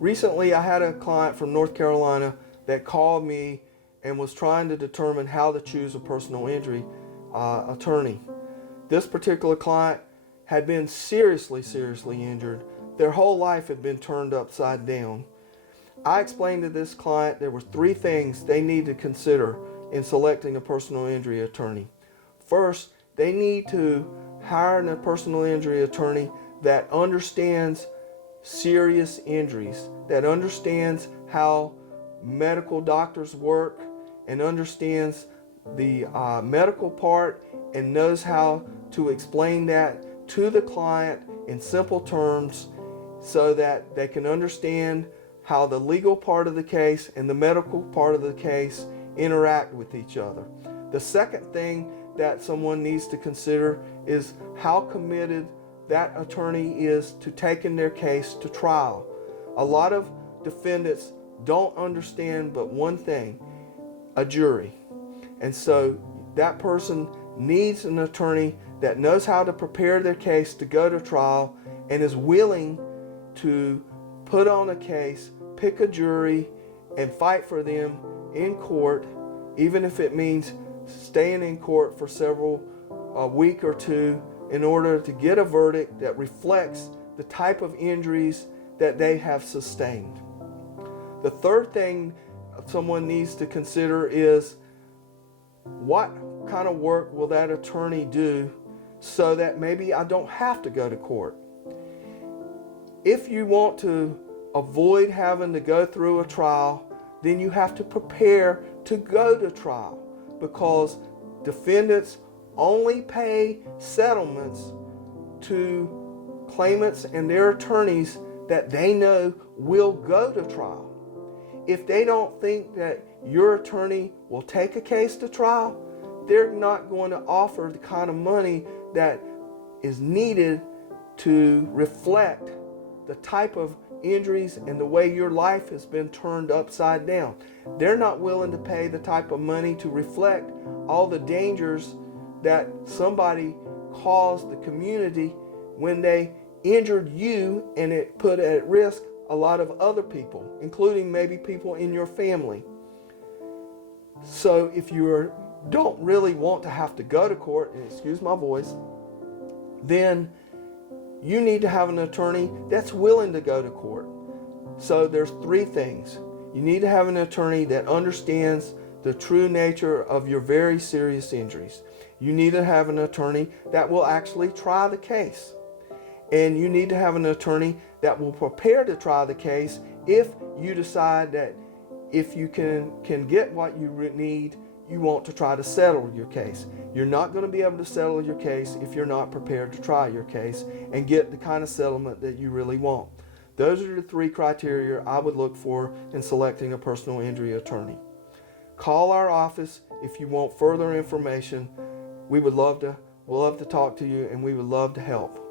Recently, I had a client from North Carolina that called me and was trying to determine how to choose a personal injury attorney. This particular client had been seriously injured. Their whole life had been turned upside down. I explained to this client there were three things they need to consider in selecting a personal injury attorney. First, they need to hire a personal injury attorney that understands serious injuries, that understands how medical doctors work and understands the medical part and knows how to explain that to the client in simple terms so that they can understand how the legal part of the case and the medical part of the case interact with each other. The second thing that someone needs to consider is how committed that attorney is to taking their case to trial. A lot of defendants don't understand but one thing: a jury. And so that person needs an attorney that knows how to prepare their case to go to trial and is willing to put on a case, pick a jury, and fight for them in court, even if it means staying in court for a week or two in order to get a verdict that reflects the type of injuries that they have sustained. The third thing someone needs to consider is what kind of work will that attorney do so that maybe I don't have to go to court. If you want to avoid having to go through a trial, then you have to prepare to go to trial, because defendants only pay settlements to claimants and their attorneys that they know will go to trial. If they don't think that your attorney will take a case to trial, they're not going to offer the kind of money that is needed to reflect the type of injuries and the way your life has been turned upside down. They're not willing to pay the type of money to reflect all the dangers that somebody caused the community when they injured you, and it put at risk a lot of other people, including maybe people in your family. So if you don't really want to have to go to court, and excuse my voice, then you need to have an attorney that's willing to go to court. So there's three things. You need to have an attorney that understands the true nature of your very serious injuries. You need to have an attorney that will actually try the case. And you need to have an attorney that will prepare to try the case if you decide that if you can get what you need, you want to try to settle your case. You're not going to be able to settle your case if you're not prepared to try your case and get the kind of settlement that you really want. Those are the three criteria I would look for in selecting a personal injury attorney. Call our office if you want further information. We would love to talk to you, and we would love to help.